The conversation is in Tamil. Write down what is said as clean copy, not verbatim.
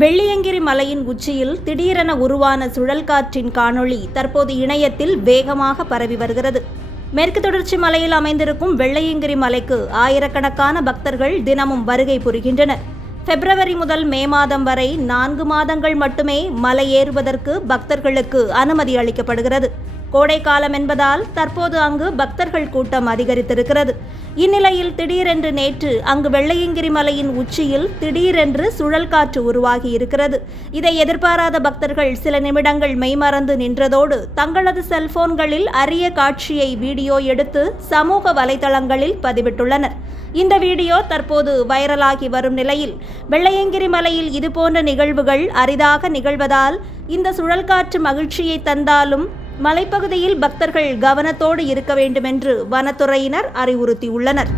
வெள்ளியங்கிரி மலையின் உச்சியில் திடீரென உருவான சுழல் காற்றின் காணொளி தற்போது இணையத்தில் வேகமாக பரவி வருகிறது. மேற்கு தொடர்ச்சி மலையில் அமைந்திருக்கும் வெள்ளியங்கிரி மலைக்கு ஆயிரக்கணக்கான பக்தர்கள் தினமும் வருகை புரிகின்றனர். பிப்ரவரி முதல் மே மாதம் வரை 4 மாதங்கள் மட்டுமே மலை ஏறுவதற்கு பக்தர்களுக்கு அனுமதி அளிக்கப்படுகிறது. கோடை காலம் என்பதால் தற்போது அங்கு பக்தர்கள் கூட்டம் அதிகரித்திருக்கிறது. இந்நிலையில் திடீரென்று நேற்று அங்கு வெள்ளியங்கிரி மலையின் உச்சியில் திடீரென்று சுழல் காற்று உருவாகி இருக்கிறது. இதை எதிர்பாராத பக்தர்கள் சில நிமிடங்கள் மெய்மறந்து நின்றதோடு தங்களது செல்போன்களில் அரிய காட்சியை வீடியோ எடுத்து சமூக வலைதளங்களில் பதிவிட்டுள்ளனர். இந்த வீடியோ தற்போது வைரலாகி வரும் நிலையில் வெள்ளியங்கிரி மலையில் இதுபோன்ற நிகழ்வுகள் அரிதாக நிகழ்வதால் இந்த சுழல் காற்று மகிழ்ச்சியை தந்தாலும் மலைப்பகுதியில் பக்தர்கள் கவனத்தோடு இருக்க வேண்டும் என்று வனத்துறையினர் அறிவுறுத்தியுள்ளனர்.